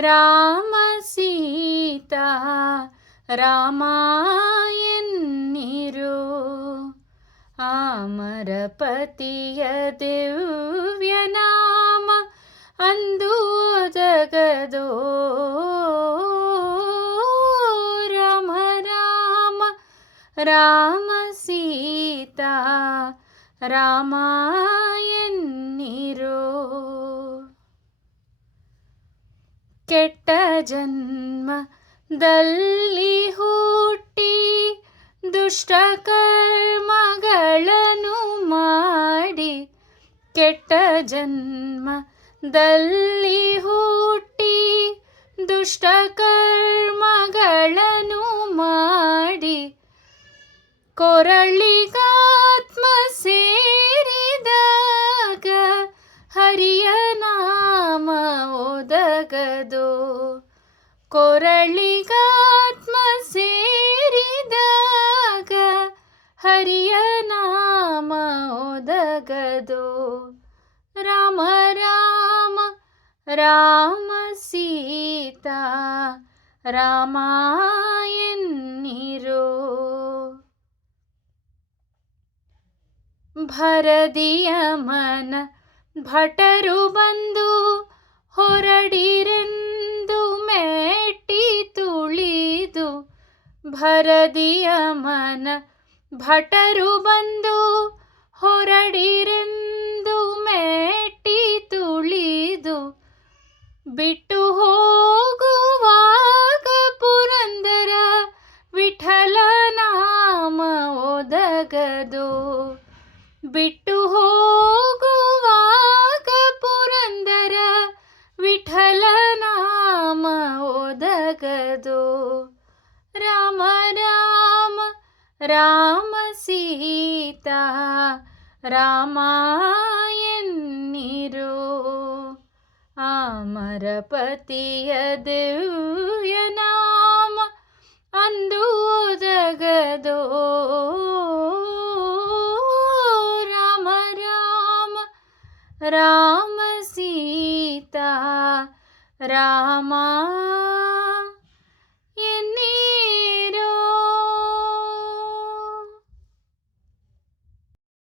ರಾಮ ಸೀತಾ ರಾಮ ಎನ್ನಿರು. ಅಮರಪತಿಯ ದಿವ್ಯ ನಾಮ ಅಂದು ಜಗದೋ. ರಾಮ ರಾಮ ರಾಮ ಸೀತಾ ರಾಮ ಎನ್ನಿರೋ. ಕೆಟ್ಟ ಜನ್ಮದಲ್ಲಿ ಹುಟ್ಟಿ ದುಷ್ಟ ಕರ್ಮಗಳನ್ನು ಮಾಡಿ, ಕೆಟ್ಟ ಜನ್ಮದಲ್ಲಿ ಹುಟ್ಟಿ ದುಷ್ಟ ಕರ್ಮಗಳನ್ನು ಮಾಡಿ, ಕೊರಳಿಗಾತ್ಮ ಸೇರಿದಾಗ ಹರಿಯ ನಾಮ ಒದಗದೋ. ಕೊರಳಿಗಾತ್ಮ ಸೇರಿದಾಗ ಹರಿಯ ನಾಮ ಒದಗದೋ. ರಾಮ ರಾಮ ರಾಮ ಸೀತಾ ರಾಮ ಎನ್ನಿರೋ. ಭರದಿಯ ಮನ ಭಟರು ಬಂದು ಹೊರಡಿರೆಂದು ಮೆಟ್ಟಿ ತುಳಿದು. ಭರದಿಯ ಮನ ಭಟರು ಬಂದು ಹೊರಡಿರೆಂದು ಮೆಟ್ಟಿ ತುಳಿದು. ಬಿಟ್ಟು ಹೋಗುವಾಗ ಪುರಂದರ ವಿಠಲ ನಾಮ ಒದಗದೋ. ಬಿಟ್ಟು ಹೋಗುವಾಗ ಪುರಂದರ ವಿಠಲ ನಾಮ ಒದಗದೋ. ರಾಮ ರಾಮ ರಾಮ ಸೀತಾ ರಾಮ ಎನ್ನಿರೋ. ಅಮರಪತಿಯ ದಿವ್ಯ ನಾಮ ಅಂದು ಜಗದೋ. ರಾಮ ರಾಮ ರಾಮ ಸೀತಾ ರಾಮ ಎನ್ನಿ